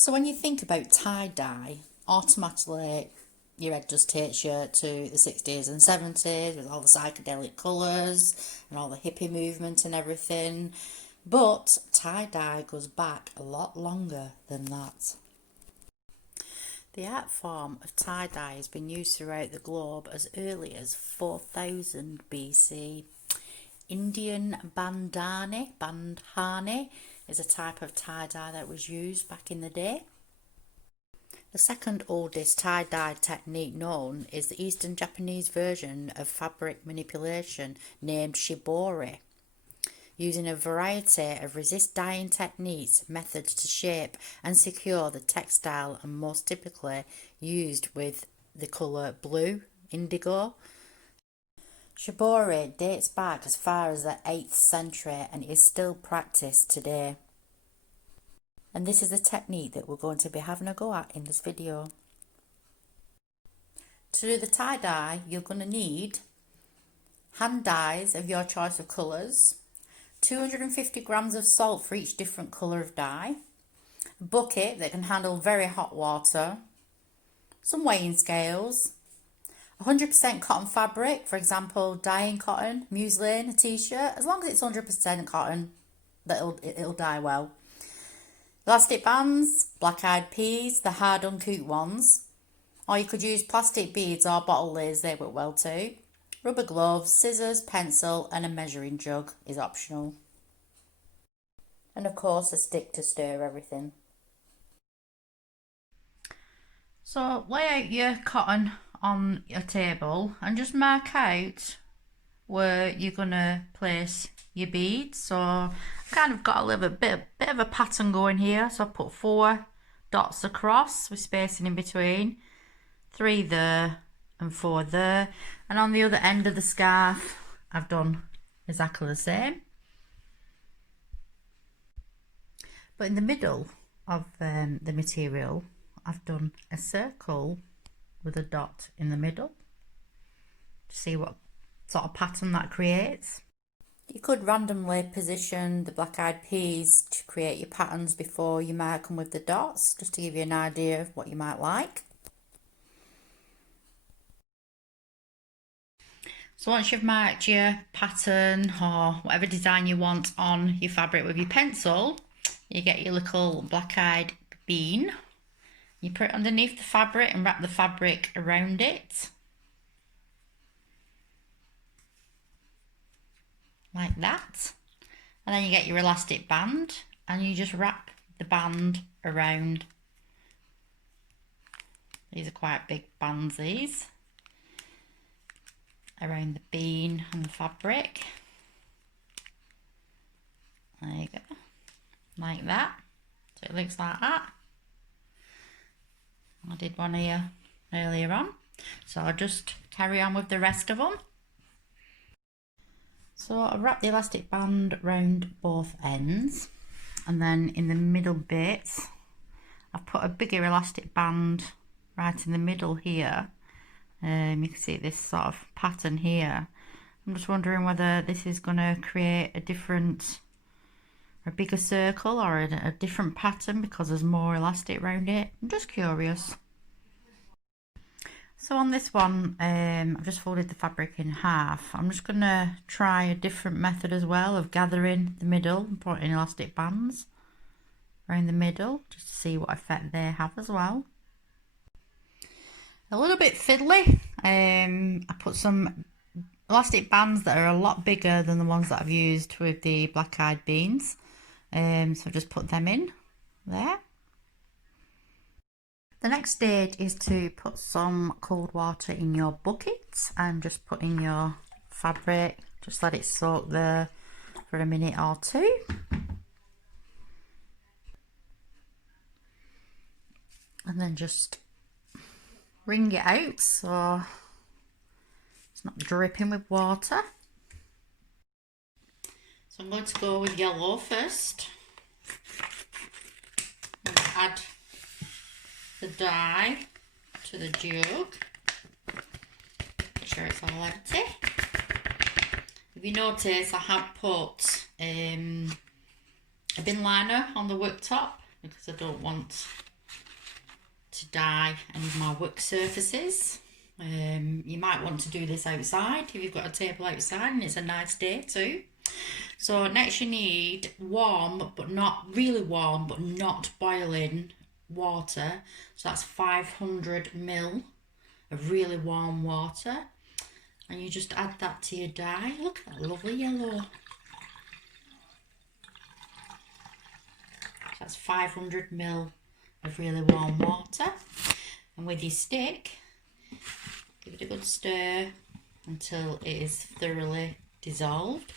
So when you think about tie-dye, automatically your head just takes you to the 60s and 70s with all the psychedelic colours and all the hippie movement and everything. But tie-dye goes back a lot longer than that. The art form of tie-dye has been used throughout the globe as early as 4000 BC. Indian bandhani is a type of tie-dye that was used back in the day. The second oldest tie-dye technique known is the Eastern Japanese version of fabric manipulation named Shibori, using a variety of resist dyeing techniques, methods to shape and secure the textile, and most typically used with the colour blue, indigo. Shabori dates back as far as the 8th century and is still practiced today. And this is the technique that we're going to be having a go at in this video. To do the tie-dye, you're going to need hand dyes of your choice of colours, 250 grams of salt for each different colour of dye, a bucket that can handle very hot water, some weighing scales, 100% cotton fabric, for example dyeing cotton, muslin, a t-shirt. As long as it's 100% cotton, it'll dye well. Elastic bands, black-eyed peas, the hard uncooked ones, or you could use plastic beads or bottle lids, they work well too. Rubber gloves, scissors, pencil and a measuring jug is optional. And of course a stick to stir everything. So lay out your cotton on your table and just mark out where you're going to place your beads. So I've kind of got a little bit of a pattern going here. So I put 4 dots across with spacing in between, 3 there and 4 there, and on the other end of the scarf I've done exactly the same, but in the middle of the material I've done a circle with a dot in the middle to see what sort of pattern that creates. You could randomly position the black-eyed peas to create your patterns before you mark them with the dots, just to give you an idea of what you might like. So once you've marked your pattern or whatever design you want on your fabric with your pencil, you get your little black-eyed bean. You put it underneath the fabric and wrap the fabric around it. Like that. And then you get your elastic band and you just wrap the band around. These are quite big bands, these. Around the bean and the fabric. There you go. Like that. So it looks like that. I did one here earlier on. So I'll just carry on with the rest of them. So I wrap the elastic band round both ends, and then in the middle bits I've put a bigger elastic band right in the middle here. You can see this sort of pattern here. I'm just wondering whether this is going to create a bigger circle or a different pattern because there's more elastic around it. I'm just curious. So on this one, I've just folded the fabric in half. I'm just going to try a different method as well of gathering the middle and putting elastic bands around the middle, just to see what effect they have as well. A little bit fiddly. I put some elastic bands that are a lot bigger than the ones that I've used with the black-eyed beans. So I've just put them in there. The next stage is to put some cold water in your bucket and just put in your fabric. Just let it soak there for a minute or two. And then just wring it out so it's not dripping with water. So I'm going to go with yellow first. I'm going to add the dye to the jug. Make sure it's all empty. If you notice, I have put a bin liner on the worktop because I don't want to dye any of my work surfaces. You might want to do this outside if you've got a table outside and it's a nice day too. So next you need warm, but not really warm, but not boiling water. So that's 500 ml of really warm water. And you just add that to your dye. Look at that lovely yellow. That's 500 ml of really warm water. And with your stick, give it a good stir until it is thoroughly dissolved.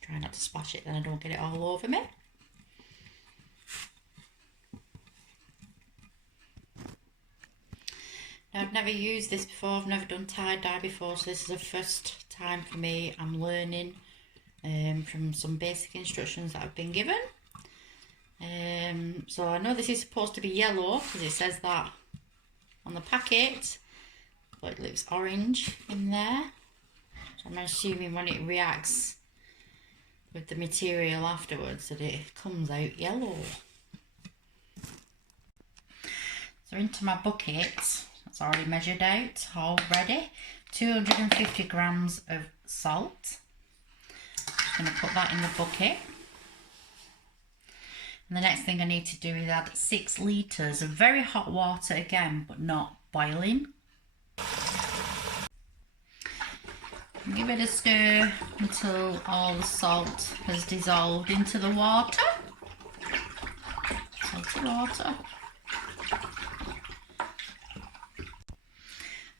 Try not to splash it, then I don't get it all over me. Now, I've never used this before, I've never done tie-dye before, so this is the first time for me. I'm learning from some basic instructions that I've been given. So I know this is supposed to be yellow because it says that on the packet, but it looks orange in there. So I'm assuming when it reacts with the material afterwards that it comes out yellow. So into my bucket, that's already measured out already, 250 grams of salt. I'm going to put that in the bucket. And the next thing I need to do is add 6 litres of very hot water again, but not boiling. Give it a stir until all the salt has dissolved into the water. Salty water.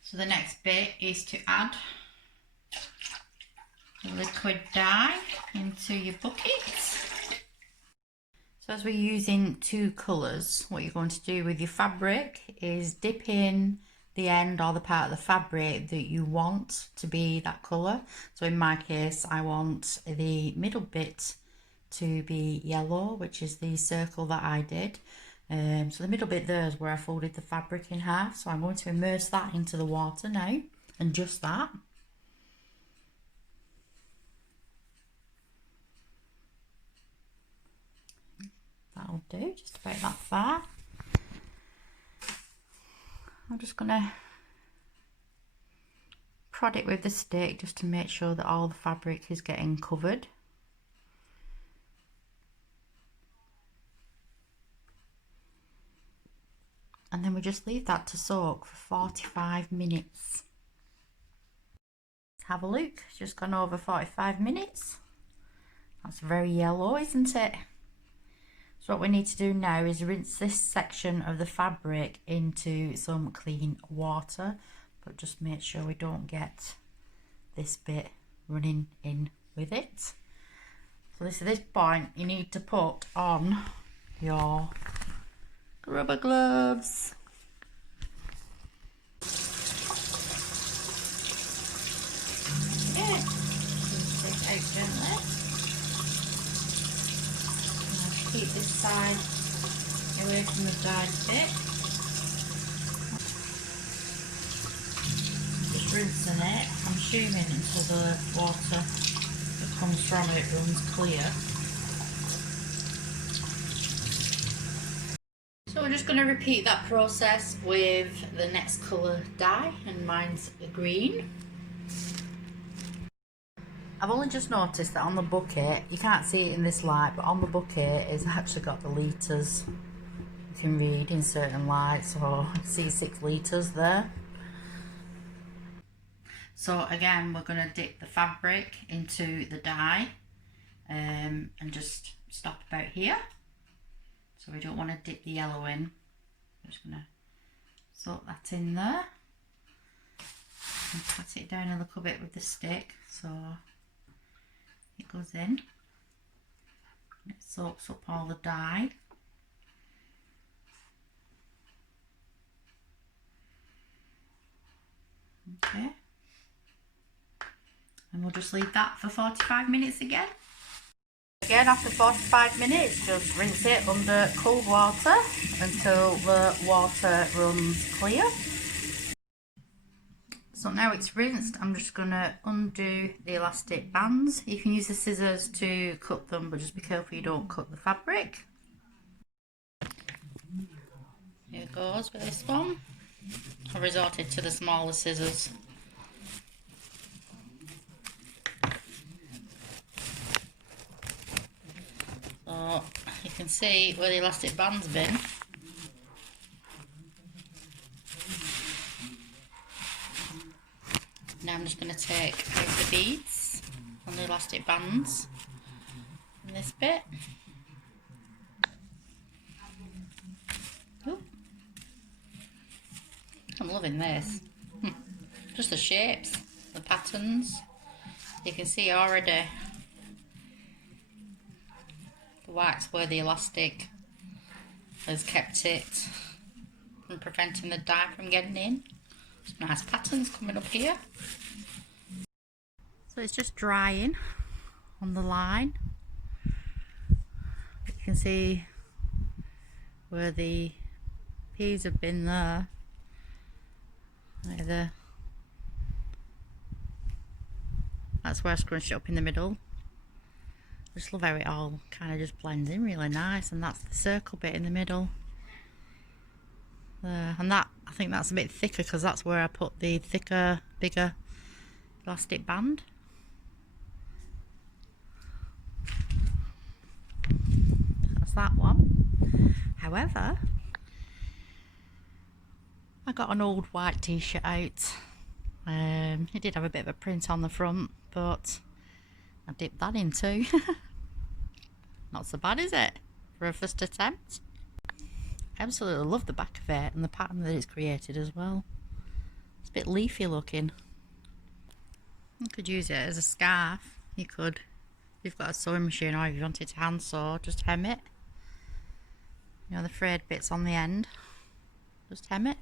So the next bit is to add the liquid dye into your bucket. So as we're using 2 colours, what you're going to do with your fabric is dip in the end or the part of the fabric that you want to be that colour. So in my case, I want the middle bit to be yellow, which is the circle that I did. So the middle bit there is where I folded the fabric in half. So I'm going to immerse that into the water now, and just that. That'll do, just about that far. I'm just going to prod it with the stick just to make sure that all the fabric is getting covered. And then we just leave that to soak for 45 minutes. Let's have a look, it's just gone over 45 minutes. That's very yellow, isn't it? So what we need to do now is rinse this section of the fabric into some clean water, but just make sure we don't get this bit running in with it. So this, at this point you need to put on your rubber gloves. Yeah, take it out gently. Keep this side away from the dyed bit. Just rinsing it, I'm assuming until the water that comes from it runs clear. So we're just going to repeat that process with the next colour dye, and mine's green. I've only just noticed that on the bucket, you can't see it in this light, but on the bucket it's actually got the litres. You can read in certain lights, so I see 6 litres there. So again, we're going to dip the fabric into the dye and just stop about here. So we don't want to dip the yellow in. I'm just going to soak that in there and pat it down a little bit with the stick so it goes in. It soaks up all the dye. Okay. And we'll just leave that for 45 minutes again. Again, after 45 minutes, just rinse it under cold water until the water runs clear. So now it's rinsed, I'm just going to undo the elastic bands. You can use the scissors to cut them, but just be careful you don't cut the fabric. Here goes with this one. I resorted to the smaller scissors. So you can see where the elastic band's been. Now I'm just going to take out the beads on the elastic bands in this bit. Ooh. I'm loving this. Just the shapes, the patterns. You can see already the wax where the elastic has kept it from preventing the dye from getting in. Some nice patterns coming up here. So it's just drying on the line. You can see where the peas have been there. That's where I scrunched it up in the middle. I just love how it all kind of just blends in really nice, and that's the circle bit in the middle. And that, I think that's a bit thicker because that's where I put the thicker, bigger elastic band. That's that one. However, I got an old white t-shirt out. It did have a bit of a print on the front, but I dipped that in too. Not so bad, is it, for a first attempt? I absolutely love the back of it and the pattern that it's created as well. It's a bit leafy looking. You could use it as a scarf. You could, if you've got a sewing machine, or if you wanted to hand sew, just hem it. You know, the frayed bits on the end, just hem it.